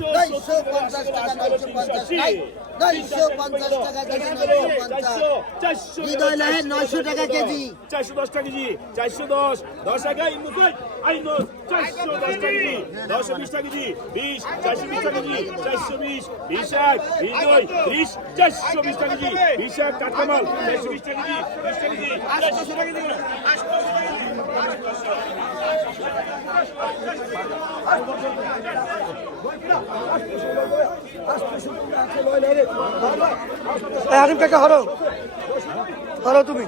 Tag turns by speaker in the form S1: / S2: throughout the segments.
S1: নয়শো পঞ্চাশ টাকা নয়শো পঞ্চাশ। নয়শো পঞ্চাশ টাকা কেজি নয়শো পঞ্চাশ। হৃদয় লাহের নয়শো টাকা কেজি।
S2: চারশো দশ টাকা কেজি চারশো দশ দশ টাকা আইনো চারশো দশ টাকা কেজি দশশো বিশ টাকা কেজি বিশ চারশো বিশ টাকা কেজি চারশো বিশ বিশ এক বিশ দুই ত্রিশ চারশো বিশ টাকা কেজি বিশ এক কাঁচামাল চারশো বিশ টাকা কেজি বিশ টাকা কেজি চারশো টাকা কেজি।
S3: আরিম কাকা হরো হরো তুমি।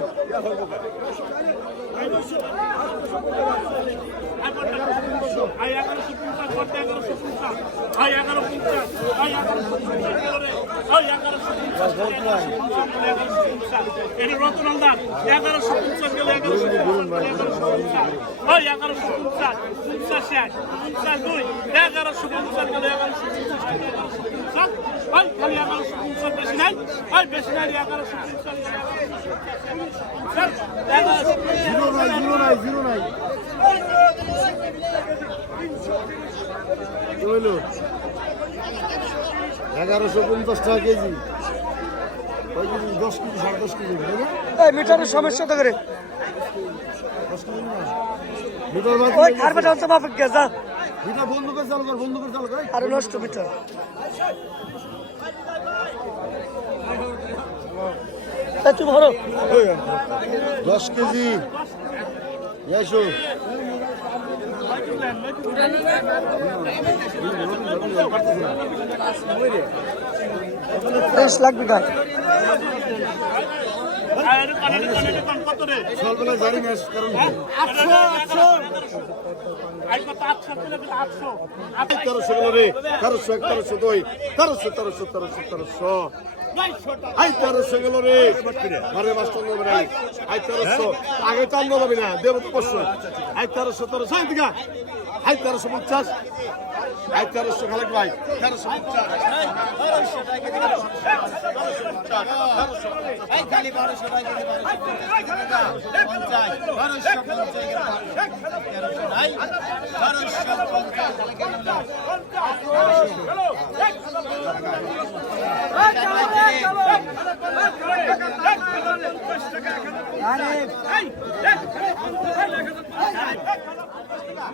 S2: এগারোশো পঞ্চাশ গেলে এগারোশো। ওই এগারোশো পঞ্চাশ পঞ্চাশ এক পঞ্চাশ দুই এগারোশো পঞ্চাশ গেলে এগারোশো পঞ্চাশ ওই খালি এগারোশো পঞ্চাশ বেশি নাই ওই বেশি নাই এগারোশো পঞ্চাশ
S3: জিরো নাই জিরো নাই জিরো নাই এগারোশো পঞ্চাশ টাকা কেজি। দশ কেজি সাড়ে দশ কেজি
S4: মিটারের সমস্যা তো করে। ওই খারবে জানতে মাফিক গে যা।
S3: বন্ধ করে চালু কর বন্ধ করে চালু কর
S4: আরে নষ্ট এই তুমি হরো
S3: দশ কেজি। এসো।
S4: ফ্রেশ লাগবে গাই
S3: তেরোশো গেল রে তেরোশো এক তেরোশো দুই তেরোশো তেরোশো তেরোশো তেরোশো আই তেরোশো গেল রে ঘরে মাস্টার নেবে নাই আই তেরোশো আগে চাল নেবে না দেব তো অবশ্যই আই তেরোশো তেরোশো আই তেরোশো পঞ্চাশ আই তেরোশো খালেক ভাই তেরোশো পঞ্চাশ
S2: আই রে গদি আই কেজি গদি আই তিনশো পঞ্চাশ টাকা কেজি তিনশো পঞ্চাশ টাকা কেজি চারশো টাকা কেজি চারশো পঞ্চাশ টাকা কেজি চারশো টাকা কেজি পাঁচশো টাকা কেজি পঞ্চাশ টাকা কেজি পাঁচশো পঞ্চাশ পাঁচশো পাঁচশো পঞ্চাশ
S3: দাদু ভাই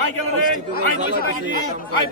S2: আই কেন রে আই 900 টাকা কেজি আই